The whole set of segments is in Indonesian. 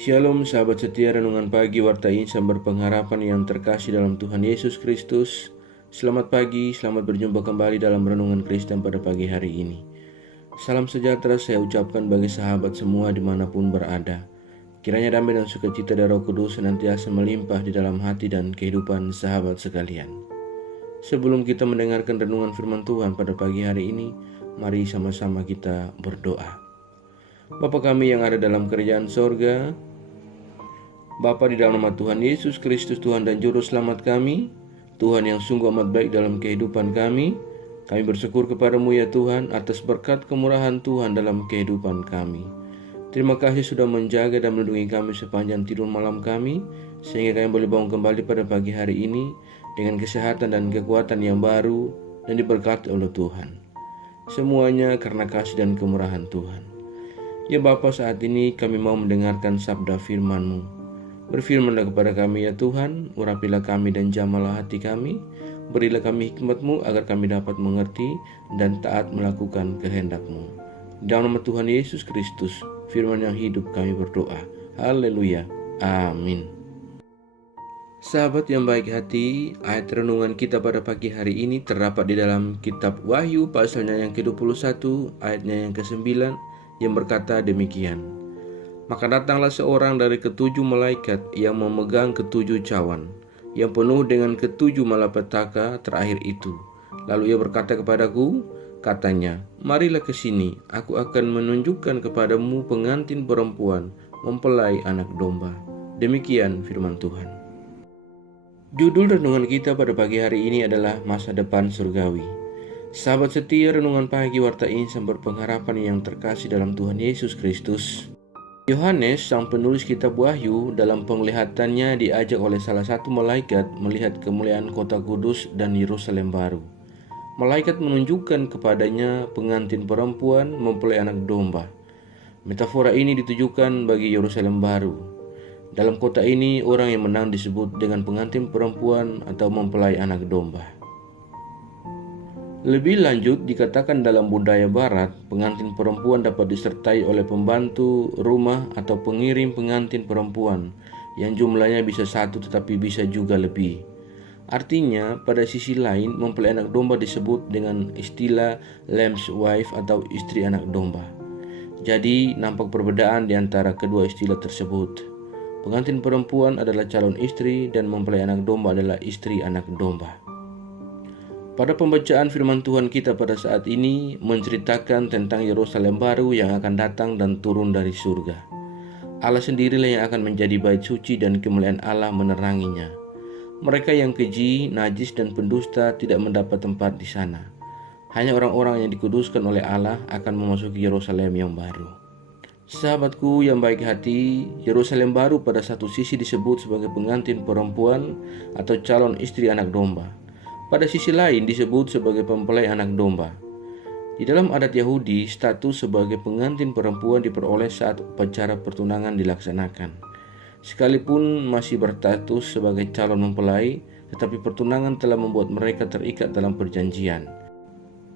Shalom sahabat setia renungan pagi Warta Insan berpengharapan yang terkasih dalam Tuhan Yesus Kristus. Selamat pagi, selamat berjumpa kembali dalam renungan Kristen pada pagi hari ini. Salam sejahtera saya ucapkan bagi sahabat semua dimanapun berada. Kiranya damai dan sukacita dari Roh Kudus senantiasa melimpah di dalam hati dan kehidupan sahabat sekalian. Sebelum kita mendengarkan renungan firman Tuhan pada pagi hari ini, mari sama-sama kita berdoa. Bapa kami yang ada dalam kerajaan sorga, Bapa, di dalam nama Tuhan Yesus Kristus, Tuhan dan Juru Selamat kami, Tuhan yang sungguh amat baik dalam kehidupan kami bersyukur kepadamu ya Tuhan atas berkat kemurahan Tuhan dalam kehidupan kami. Terima kasih sudah menjaga dan melindungi kami sepanjang tidur malam kami, sehingga kami boleh bangun kembali pada pagi hari ini dengan kesehatan dan kekuatan yang baru dan diberkati oleh Tuhan. Semuanya karena kasih dan kemurahan Tuhan. Ya Bapa, saat ini kami mau mendengarkan sabda firman-Mu. Berfirmanlah kepada kami ya Tuhan, urapilah kami dan jamalah hati kami, berilah kami hikmat-Mu agar kami dapat mengerti dan taat melakukan kehendak-Mu. Dalam nama Tuhan Yesus Kristus, firman yang hidup kami berdoa. Haleluya. Amin. Sahabat yang baik hati, ayat renungan kita pada pagi hari ini terdapat di dalam kitab Wahyu pasalnya yang ke-21, ayatnya yang ke-9 yang berkata demikian. Maka datanglah seorang dari ketujuh malaikat yang memegang ketujuh cawan, yang penuh dengan ketujuh malapetaka terakhir itu. Lalu ia berkata kepadaku, katanya, marilah ke sini, aku akan menunjukkan kepadamu pengantin perempuan, mempelai anak domba. Demikian firman Tuhan. Judul renungan kita pada pagi hari ini adalah masa depan surgawi. Sahabat setia renungan pagi Warta Insan berpengharapan yang terkasih dalam Tuhan Yesus Kristus. Yohanes, sang penulis kitab Wahyu, dalam penglihatannya diajak oleh salah satu malaikat melihat kemuliaan kota kudus dan Yerusalem baru. Malaikat menunjukkan kepadanya pengantin perempuan mempelai anak domba. Metafora ini ditujukan bagi Yerusalem baru. Dalam kota ini, orang yang menang disebut dengan pengantin perempuan atau mempelai anak domba. Lebih lanjut, dikatakan dalam budaya barat, pengantin perempuan dapat disertai oleh pembantu rumah atau pengiring pengantin perempuan yang jumlahnya bisa satu tetapi bisa juga lebih. Artinya, pada sisi lain, mempelai anak domba disebut dengan istilah lamb's wife atau istri anak domba. Jadi, nampak perbedaan di antara kedua istilah tersebut. Pengantin perempuan adalah calon istri dan mempelai anak domba adalah istri anak domba. Pada pembacaan firman Tuhan kita pada saat ini menceritakan tentang Yerusalem baru yang akan datang dan turun dari surga. Allah sendirilah yang akan menjadi bait suci dan kemuliaan Allah meneranginya. Mereka yang keji, najis dan pendusta tidak mendapat tempat di sana. Hanya orang-orang yang dikuduskan oleh Allah akan memasuki Yerusalem yang baru. Sahabatku yang baik hati, Yerusalem baru pada satu sisi disebut sebagai pengantin perempuan atau calon istri anak domba. Pada sisi lain disebut sebagai mempelai anak domba. Di dalam adat Yahudi, status sebagai pengantin perempuan diperoleh saat upacara pertunangan dilaksanakan. Sekalipun masih berstatus sebagai calon mempelai, tetapi pertunangan telah membuat mereka terikat dalam perjanjian.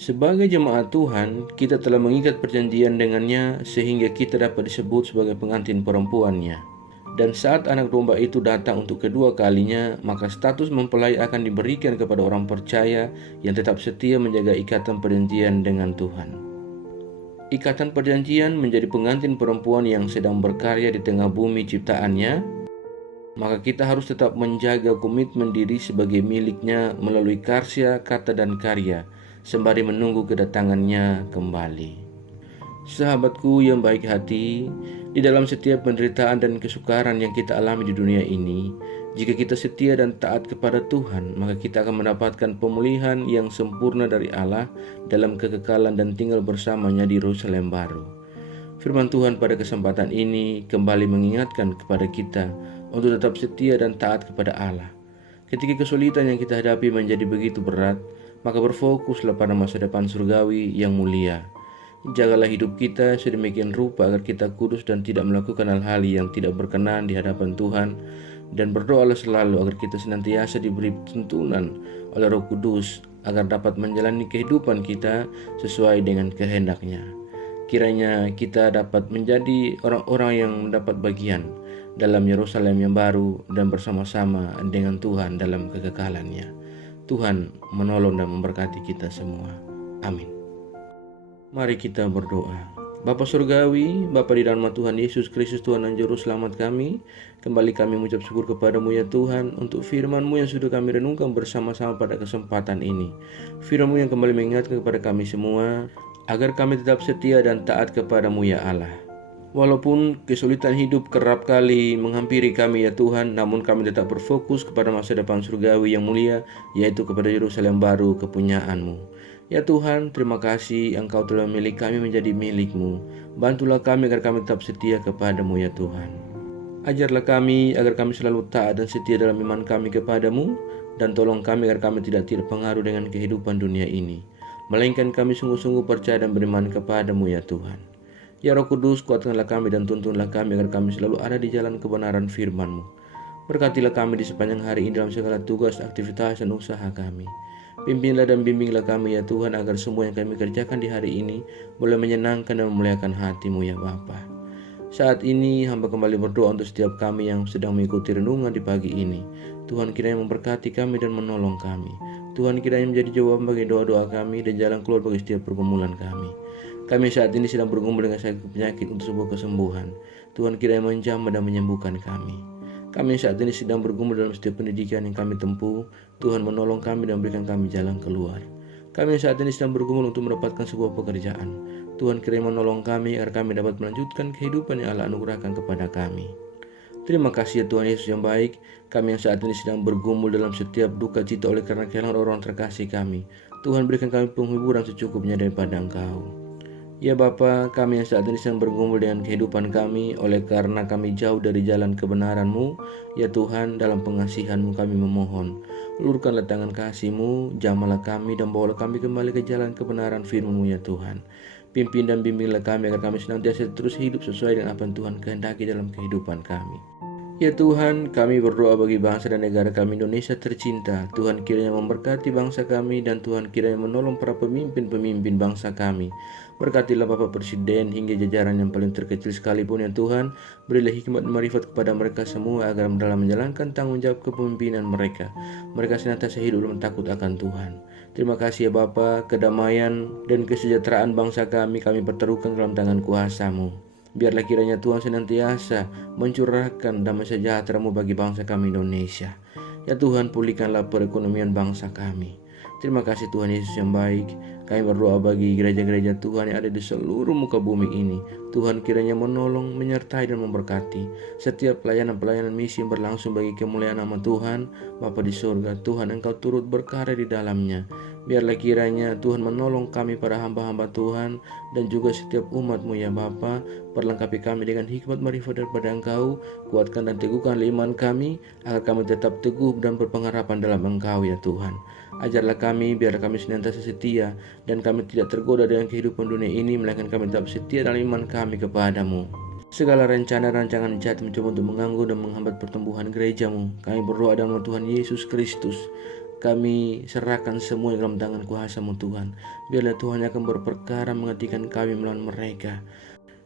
Sebagai jemaat Tuhan, kita telah mengikat perjanjian dengannya sehingga kita dapat disebut sebagai pengantin perempuannya. Dan saat anak domba itu datang untuk kedua kalinya, maka status mempelai akan diberikan kepada orang percaya yang tetap setia menjaga ikatan perjanjian dengan Tuhan. Ikatan perjanjian menjadi pengantin perempuan yang sedang berkarya di tengah bumi ciptaannya, maka kita harus tetap menjaga komitmen diri sebagai miliknya melalui karya, kata dan karya, sembari menunggu kedatangannya kembali. Sahabatku yang baik hati, di dalam setiap penderitaan dan kesukaran yang kita alami di dunia ini, jika kita setia dan taat kepada Tuhan, maka kita akan mendapatkan pemulihan yang sempurna dari Allah dalam kekekalan dan tinggal bersamanya di Yerusalem baru. Firman Tuhan pada kesempatan ini kembali mengingatkan kepada kita untuk tetap setia dan taat kepada Allah. Ketika kesulitan yang kita hadapi menjadi begitu berat, maka berfokuslah pada masa depan surgawi yang mulia. Jagalah hidup kita sedemikian rupa agar kita kudus dan tidak melakukan hal-hal yang tidak berkenan di hadapan Tuhan, dan berdoalah selalu agar kita senantiasa diberi tuntunan oleh Roh Kudus agar dapat menjalani kehidupan kita sesuai dengan kehendak-Nya. Kiranya kita dapat menjadi orang-orang yang mendapat bagian dalam Yerusalem yang baru dan bersama-sama dengan Tuhan dalam kekekalannya. Tuhan menolong dan memberkati kita semua. Amin. Mari kita berdoa. Bapa Surgawi, Bapa di dalam nama Tuhan Yesus Kristus, Tuhan dan Juru Selamat kami, kembali kami mengucap syukur kepadamu ya Tuhan, untuk firman-Mu yang sudah kami renungkan bersama-sama pada kesempatan ini. Firman-Mu yang kembali mengingatkan kepada kami semua, agar kami tetap setia dan taat kepadamu ya Allah. Walaupun kesulitan hidup kerap kali menghampiri kami ya Tuhan, namun kami tetap berfokus kepada masa depan surgawi yang mulia, yaitu kepada Yerusalem baru kepunyaan-Mu. Ya Tuhan, terima kasih Engkau telah memilih kami menjadi milik-Mu. Bantulah kami agar kami tetap setia kepadamu ya Tuhan. Ajarlah kami agar kami selalu taat dan setia dalam iman kami kepadamu, dan tolong kami agar kami tidak terpengaruh dengan kehidupan dunia ini, melainkan kami sungguh-sungguh percaya dan beriman kepadamu ya Tuhan. Ya Roh Kudus, kuatkanlah kami dan tuntunlah kami agar kami selalu ada di jalan kebenaran firman-Mu. Berkatilah kami di sepanjang hari ini dalam segala tugas, aktivitas, dan usaha kami. Pimpinlah dan bimbinglah kami ya Tuhan, agar semua yang kami kerjakan di hari ini boleh menyenangkan dan memuliakan hati-Mu ya Bapa. Saat ini hamba kembali berdoa untuk setiap kami yang sedang mengikuti renungan di pagi ini. Tuhan kiranya memberkati kami dan menolong kami. Tuhan kiranya menjadi jawaban bagi doa-doa kami dan jalan keluar bagi setiap pergumulan kami. Kami saat ini sedang bergumul dengan sakit penyakit untuk sebuah kesembuhan. Tuhan kiranya menjamah dan menyembuhkan kami. Kami saat ini sedang bergumul dalam setiap pendidikan yang kami tempuh. Tuhan menolong kami dan berikan kami jalan keluar. Kami saat ini sedang bergumul untuk mendapatkan sebuah pekerjaan. Tuhan kiranya menolong kami agar kami dapat melanjutkan kehidupan yang Allah anugerahkan kepada kami. Terima kasih ya Tuhan Yesus yang baik. Kami yang saat ini sedang bergumul dalam setiap duka cita oleh karena kehilangan orang terkasih kami. Tuhan berikan kami penghiburan secukupnya daripada Engkau. Ya Bapa, kami yang saat ini sedang bergumul dengan kehidupan kami oleh karena kami jauh dari jalan kebenaran-Mu. Ya Tuhan, dalam pengasihan-Mu kami memohon, ulurkanlah tangan kasih-Mu, jamahlah kami dan bawalah kami kembali ke jalan kebenaran firman-Mu ya Tuhan. Pimpin dan bimbinglah kami agar kami senantiasa terus hidup sesuai dengan apa yang Tuhan kehendaki dalam kehidupan kami. Ya Tuhan, kami berdoa bagi bangsa dan negara kami Indonesia tercinta. Tuhan kiranya memberkati bangsa kami dan Tuhan kiranya menolong para pemimpin-pemimpin bangsa kami. Berkatilah Bapak Presiden hingga jajaran yang paling terkecil sekalipun ya Tuhan. Berilah hikmat dan marifat kepada mereka semua agar dalam menjalankan tanggung jawab kepemimpinan mereka, mereka senantiasa hidup dalam takut akan Tuhan. Terima kasih ya Bapa, kedamaian dan kesejahteraan bangsa kami pertaruhkan dalam tangan kuasa-Mu. Biarlah kiranya Tuhan senantiasa mencurahkan damai sejahtera-Mu bagi bangsa kami Indonesia. Ya Tuhan, pulihkanlah perekonomian bangsa kami. Terima kasih Tuhan Yesus yang baik. Kami berdoa bagi gereja-gereja Tuhan yang ada di seluruh muka bumi ini. Tuhan kiranya menolong, menyertai dan memberkati setiap pelayanan-pelayanan misi yang berlangsung bagi kemuliaan nama Tuhan. Bapa di surga, Tuhan Engkau turut berkarya di dalamnya. Biarlah kiranya Tuhan menolong kami para hamba-hamba Tuhan dan juga setiap umat-Mu ya Bapa. Perlengkapi kami dengan hikmat marifat daripada Engkau. Kuatkan dan teguhkan iman kami agar kami tetap teguh dan berpengharapan dalam Engkau ya Tuhan. Ajarlah kami, biarlah kami senantiasa setia dan kami tidak tergoda dengan kehidupan dunia ini, melainkan kami tetap setia dalam iman kami kepadamu. Segala rencana rancangan jahat mencoba untuk mengganggu dan menghambat pertumbuhan gereja-Mu, kami berdoa dalam nama Tuhan Yesus Kristus. Kami serahkan semua dalam tangan kuasa-Mu Tuhan. Biarlah Tuhan yang akan berperkara menghentikan kami melawan mereka.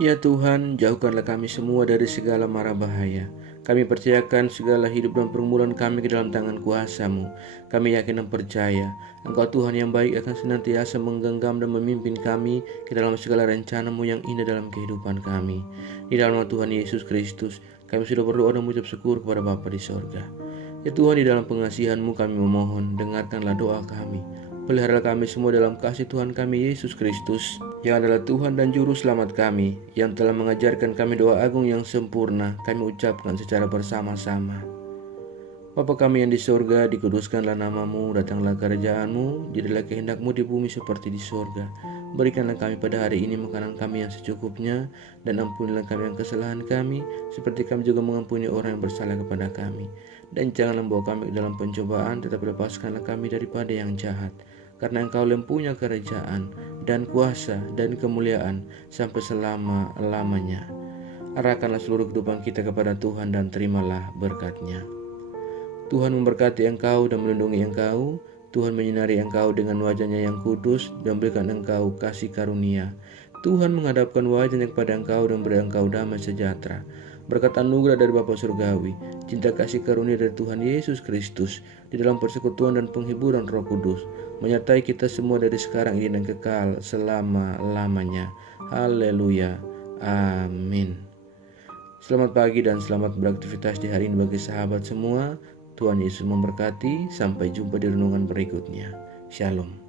Ya Tuhan, jauhkanlah kami semua dari segala mara bahaya. Kami percayakan segala hidup dan pergumulan kami ke dalam tangan kuasa-Mu. Kami yakin dan percaya Engkau Tuhan yang baik akan senantiasa menggenggam dan memimpin kami ke dalam segala rencana-Mu yang indah dalam kehidupan kami. Di dalam nama Tuhan Yesus Kristus, kami sudah berdoa dan mengucap syukur kepada Bapa di sorga. Ya Tuhan, di dalam pengasihan-Mu kami memohon, dengarkanlah doa kami. Peliharalah kami semua dalam kasih Tuhan kami Yesus Kristus, yang adalah Tuhan dan Juru Selamat kami, yang telah mengajarkan kami doa agung yang sempurna. Kami ucapkan secara bersama-sama. Bapa kami yang di sorga, dikuduskanlah nama-Mu, datanglah kerajaan-Mu, jadilah kehendak-Mu di bumi seperti di sorga. Berikanlah kami pada hari ini makanan kami yang secukupnya, dan ampunilah kami yang kesalahan kami, seperti kami juga mengampuni orang yang bersalah kepada kami. Dan janganlah membawa kami ke dalam pencobaan, tetapi lepaskanlah kami daripada yang jahat. Karena Engkau mempunyai kerajaan dan kuasa dan kemuliaan sampai selama-lamanya. Arahkanlah seluruh kehidupan kita kepada Tuhan dan terimalah berkat-Nya. Tuhan memberkati engkau dan melindungi engkau. Tuhan menyinari engkau dengan wajah-Nya yang kudus dan berikan engkau kasih karunia. Tuhan menghadapkan wajah-Nya kepada engkau dan beri engkau damai sejahtera. berkat anugerah dari Bapa Surgawi, cinta kasih karunia dari Tuhan Yesus Kristus, di dalam persekutuan dan penghiburan Roh Kudus, menyertai kita semua dari sekarang ini dan kekal selama-lamanya. Haleluya. Amin. Selamat pagi dan selamat beraktivitas di hari ini bagi sahabat semua. Tuhan Yesus memberkati. Sampai jumpa di renungan berikutnya. Shalom.